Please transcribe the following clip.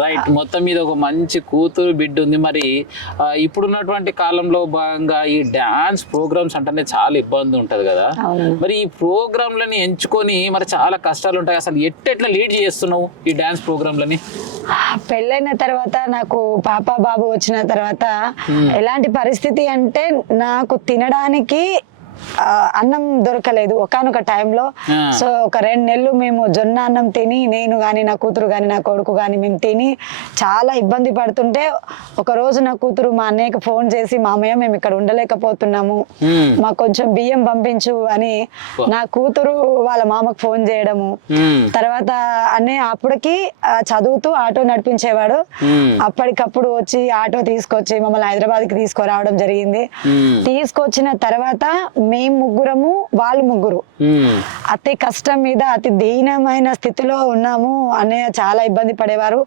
Right. మొత్తం మీద ఒక మంచి కూతురు బిడ్డ ఉంది. మరి ఇప్పుడున్నటువంటి కాలంలో భాగంగా ఈ డాన్స్ ప్రోగ్రామ్స్ అంటేనే చాలా ఇబ్బంది ఉంటది కదా. మరి ఈ ప్రోగ్రాంలని ఎంచుకొని మరి చాలా కష్టాలు ఉంటాయి. అసలు ఎట్లా లీడ్ చేస్తున్నావు ఈ డాన్స్ ప్రోగ్రాంలని? పెళ్ళైన తర్వాత నాకు పాప బాబు వచ్చిన తర్వాత ఎలాంటి పరిస్థితి అంటే నాకు తినడానికి అన్నం దొరకలేదు ఒకానొక టైంలో. సో ఒక 2 నెలలు మేము జొన్న అన్నం తిని, నేను కానీ నా కూతురు కానీ నా కొడుకు కానీ మేము తిని చాలా ఇబ్బంది పడుతుంటే ఒక రోజు నా కూతురు మా అన్నయ్యకి ఫోన్ చేసి, మామయ్య మేము ఇక్కడ ఉండలేకపోతున్నాము, మాకు కొంచెం బియ్యం పంపించు అని నా కూతురు వాళ్ళ మామకు ఫోన్ చేయడము. తర్వాత అన్నయ్య అప్పటికి చదువుతూ ఆటో నడిపించేవాడు. అప్పటికప్పుడు వచ్చి ఆటో తీసుకొచ్చి మమ్మల్ని హైదరాబాద్కి తీసుకురావడం జరిగింది. తీసుకొచ్చిన తర్వాత మేము ముగ్గురము, వాళ్ళు ముగ్గురు అతి కష్టం మీద అతి దీనమైన స్థితిలో ఉన్నాము. అన్నయ్య చాలా ఇబ్బంది పడేవారు.